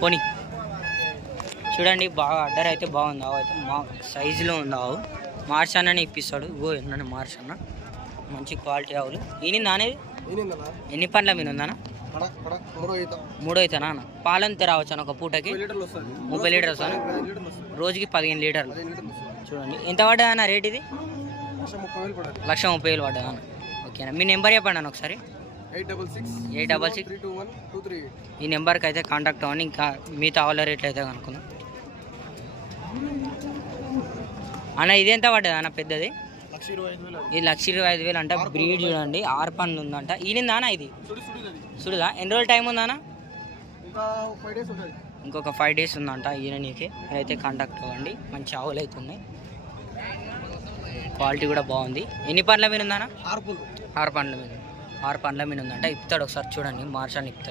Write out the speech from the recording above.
పోనీ చూడండి, బాగా అడ్డర్ అయితే బాగుంది. ఆవు అయితే మా సైజులో ఉంది. ఆవు మార్చన్నని ఇప్పిస్తాడు. నన్ను మార్చన్న మంచి క్వాలిటీ ఆవులు. ఈయన అనేది ఎన్ని పండ్ల మీద ఉందన్న? 3 అవుతానా అన్న? పాలంతా రావచ్చు అన్న ఒక పూటకి 30 లీటర్లు వస్తాను, రోజుకి 15 లీటర్లు. చూడండి ఎంత పడ్డా అన్న రేట్? ఇది 1,30,000 పడ్డా అన్న. ఓకేనా, మీ నెంబర్ చెప్పండి అన్న ఒకసారి. 866 ఈ నెంబర్కి అయితే కాంటాక్ట్ అవ్వండి. ఇంకా మిగతా ఆవుల రేట్లు అయితే కనుక్కుందాం అన్న. ఇది ఎంత పడ్డది అన్న పెద్దది? ఇది 1,25,000 అంట. బ్రీడ్ చూడండి, 6 పనులు ఉందంట. ఈనిందా అన్న ఇది? సుడుదా? ఎన్ని రోజులు టైం ఉందా అన్న? ఇంకొక 5 days ఉందంట ఈయన. నీకే అయితే కాంటాక్ట్ అవ్వండి. మంచి ఆవులు అయితే ఉన్నాయి, క్వాలిటీ కూడా బాగుంది. ఎన్ని పండ్ల మీద ఉందా అన్న? 6 పండ్ల మీద. 6 పండ్ల మీద ఉందంట. ఇప్పుతాడు ఒకసారి చూడండి, మార్షాన్ని ఇప్పుతాడు.